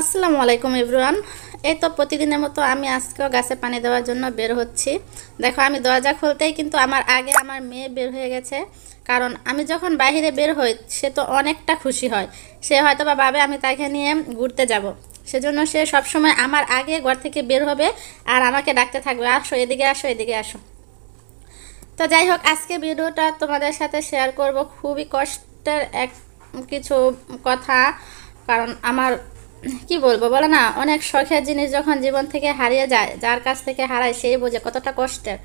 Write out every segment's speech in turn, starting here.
আসসালামু আলাইকুম এভরিওয়ান। এই তো প্রতিদিনের মতো আমি আজকেও গাছে পানি দেওয়ার জন্য বের হচ্ছি। দেখো, আমি দরজা খুলতেই কিন্তু আমার আগে আমার মেয়ে বের হয়ে গেছে। কারণ আমি যখন বাইরে বের হই সে তো অনেকটা খুশি হয়। সে হয়তো বা ভাবে আমি তাকে নিয়ে ঘুরতে যাব, সেজন্য সে সবসময় আমার আগে ঘর থেকে বের হবে আর আমাকে ডাকতে থাকবে, আসো এদিকে, আসো এদিকে, আসো। তো যাই হোক, আজকে ভিডিওটা তোমাদের সাথে শেয়ার করব খুবই কষ্টের এক কিছু কথা। কারণ আমার কি বলবো বলো না, অনেক শখের জিনিস যখন জীবন থেকে হারিয়ে যায়, যার কাছ থেকে হারায় সেই বোঝে কতটা কষ্টের।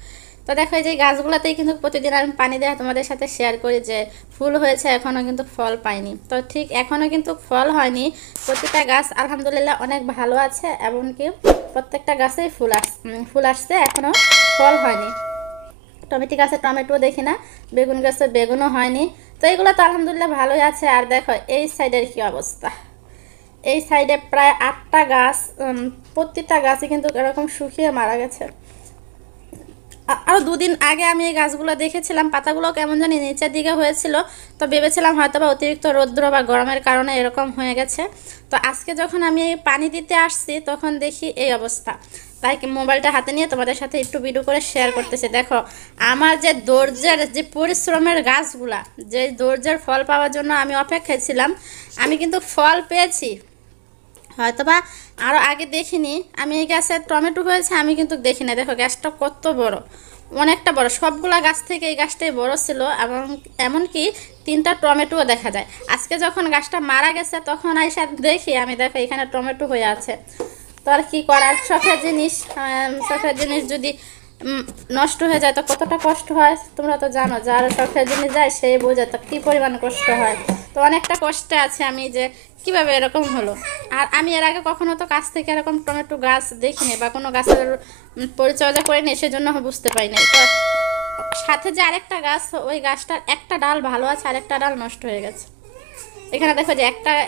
তো দেখো, এই যে গাছগুলোতেই কিন্তু প্রতিদিন আমি পানি দেওয়া তোমাদের সাথে শেয়ার করি যে ফুল হয়েছে, এখনও কিন্তু ফল পাইনি। তো ঠিক এখনও কিন্তু ফল হয়নি। প্রতিটা গাছ আলহামদুলিল্লাহ অনেক ভালো আছে, এমনকি প্রত্যেকটা গাছেই ফুল আসছে, এখনও ফল হয়নি। টমেটো গাছে টমেটো দেখি না, বেগুন গাছে বেগুনও হয়নি। তো এগুলো তো আলহামদুলিল্লাহ ভালোই আছে। আর দেখো এই সাইডের কি অবস্থা, এই সাইডে প্রায় 8টা গাছ, প্রত্যেকটা গাছই কিন্তু এরকম শুকিয়ে মারা গেছে। আরও দুদিন আগে আমি এই গাছগুলো দেখেছিলাম, পাতাগুলো কেমন জানি নিচের দিকে হয়েছিল। তো ভেবেছিলাম হয়তো বা অতিরিক্ত রৌদ্র বা গরমের কারণে এরকম হয়ে গেছে। তো আজকে যখন আমি পানি দিতে আসছি তখন দেখি এই অবস্থা। তাই মোবাইলটা হাতে নিয়ে তোমাদের সাথে একটু ভিডিও করে শেয়ার করতেছি। দেখো, আমার যে ধৈর্যের যে পরিশ্রমের গাছগুলা, যে ধৈর্যের ফল পাওয়ার জন্য আমি অপেক্ষায় ছিলাম, আমি কিন্তু ফল পেয়েছি। হয়তোবা আরও আগে দেখিনি। আমি এই গাছের টমেটো হয়েছে আমি কিন্তু দেখি না। দেখো গাছটা কত বড়, অনেকটা বড়। সবগুলা গাছ থেকে এই গাছটাই বড় ছিল, এবং এমনকি 3টা টমেটোও দেখা যায়। আজকে যখন গাছটা মারা গেছে তখন আইসা দেখি আমি, দেখো এখানে টমেটো হয়ে আছে। তো আর কী করার, শখের জিনিস যদি নষ্ট হয়ে যায় তো কতটা কষ্ট হয় তোমরা তো জানো। যার শখের জিনিস যায় সেই বোঝে তো কী পরিমাণ কষ্ট হয়। তো অনেকটা কষ্টে আছে আমি যে কিভাবে এরকম হলো। আর আমি এর আগে কখনো তো কাছ থেকে এরকম টমেটো গাছ দেখিনি বা কোনো গাছের পরিচর্যা করিনি, সেজন্য বুঝতে পারিনি। তো সাথে যে আরেকটা গাছ, ওই গাছটার একটা ডাল ভালো আছে, আরেকটা ডাল নষ্ট হয়ে গেছে। এখানে দেখো যে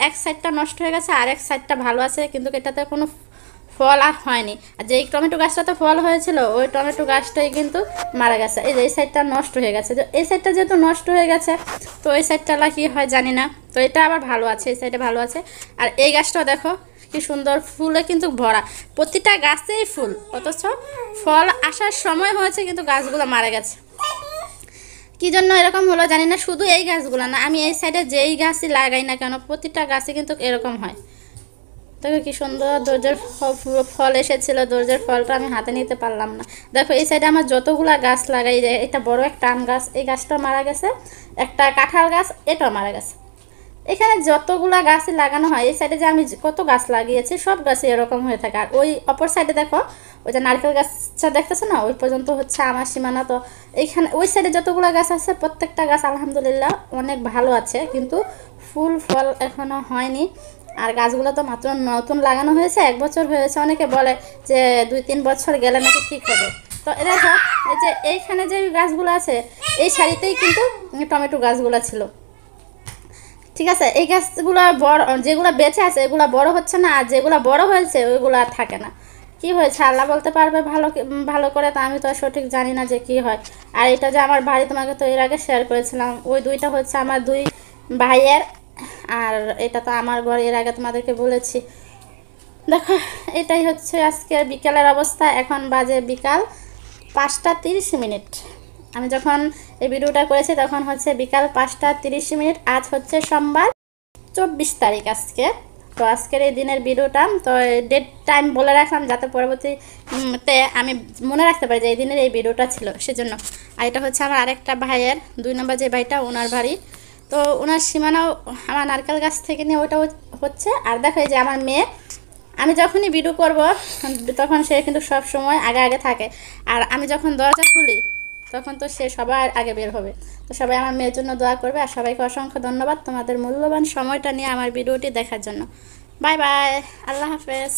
এক সাইডটা নষ্ট হয়ে গেছে আর এক সাইডটা ভালো আছে, কিন্তু এটাতে কোনো ফল আর হয়নি। আর যে টমেটো গাছটাতে ফল হয়েছিল ওই টমেটো গাছটাই কিন্তু মারা গেছে। এই যে এই সাইডটা নষ্ট হয়ে গেছে, এই সাইডটা যেহেতু নষ্ট হয়ে গেছে তো এই সাইডটা কি হয় জানি না। তো এটা আবার ভালো আছে, এই সাইডে ভালো আছে। আর এই গাছটাও দেখো কি সুন্দর ফুলে কিন্তু ভরা, প্রতিটা গাছেই ফুল, অথচ ফল আসার সময় হয়েছে কিন্তু গাছগুলো মারা গেছে। কি জন্য এরকম হলো জানি না। শুধু এই গাছগুলো না, আমি এই সাইডে যেই গাছই লাগাই না কেন প্রতিটা গাছই কিন্তু এরকম হয়। দেখো কি সুন্দর ধৈর্যের ফল এসেছিল, ধৈর্যের ফলটা আমি হাতে নিতে পারলাম না। দেখো এই সাইডে আমার যতগুলা গাছ লাগাই, যে এটা বড় একটা আম গাছ, এই গাছটাও মারা গেছে। একটা কাঁঠাল গাছ, এটাও মারা গেছে। এখানে যতগুলা গাছই লাগানো হয়, এই সাইডে যে আমি কত গাছ লাগিয়েছি সব গাছই এরকম হয়ে থাকে। আর ওই অপর সাইডে দেখো, ওই যে নারকেল গাছটা দেখতেছো না, ওই পর্যন্ত হচ্ছে আমার সীমানা। তো এইখানে ওই সাইডে যতগুলো গাছ আছে প্রত্যেকটা গাছ আলহামদুলিল্লাহ অনেক ভালো আছে, কিন্তু ফুল ফল এখনও হয়নি। আর গাছগুলো তো মাত্র নতুন লাগানো হয়েছে, 1 বছর হয়েছে। অনেকে বলে যে 2-3 বছর গেলে নাকি ঠিক হবে। তো দেখো এই যে এইখানে যে গাছগুলো আছে এই সারিতেই কিন্তু টমেটো গাছগুলো ছিল। ঠিক আছে, এই গাছগুলো বড়, যেগুলো বেঁচে আছে এগুলো বড় হচ্ছে না, আর যেগুলো বড় হয়েছে ওইগুলো আর থাকে না। কি হয়েছে আল্লাহ বলতে পারবে ভালো করে, তো আমি তো সঠিক জানি না যে কি হয়। আর এটা যে আমার ভাই, তোমাকে তো এর আগে শেয়ার করেছিলাম, ওই দুইটা হচ্ছে আমার 2 ভাইয়ের। আর এটা তো আমার ঘর, এর আগে তোমাদেরকে বলেছি। দেখো এটাই হচ্ছে আজকের বিকালের অবস্থা। এখন বাজে বিকাল 5টা 30 মিনিট। আমি যখন এই ভিডিওটা করেছি তখন হচ্ছে বিকাল 5টা 30 মিনিট। আজ হচ্ছে সোমবার 24 তারিখ আজকে। তো আজকের এই দিনের ভিডিওটা তো ডেট টাইম বলে রাখলাম যাতে পরবর্তীতে আমি মনে রাখতে পারি যে এই দিনের এই ভিডিওটা ছিল, সেজন্য। আর এটা হচ্ছে আমার আরেকটা ভাইয়ের 2 নম্বর যে ভাইটা, ওনার বাড়ি। তো ওনার সীমানাও আমার নারকেল গাছ থেকে নিয়ে ওইটা হচ্ছে। আর দেখো এই যে আমার মেয়ে, আমি যখনই ভিডিও করব তখন সে কিন্তু সব সময় আগে আগে থাকে। আর আমি যখন দরজা খুলি তখন তো সে সবার আগে বের হবে। তো সবাই আমার মেয়ের জন্য দোয়া করবে। আর সবাইকে অসংখ্য ধন্যবাদ তোমাদের মূল্যবান সময়টা নিয়ে আমার ভিডিওটি দেখার জন্য। বাই বাই, আল্লাহ হাফেজ।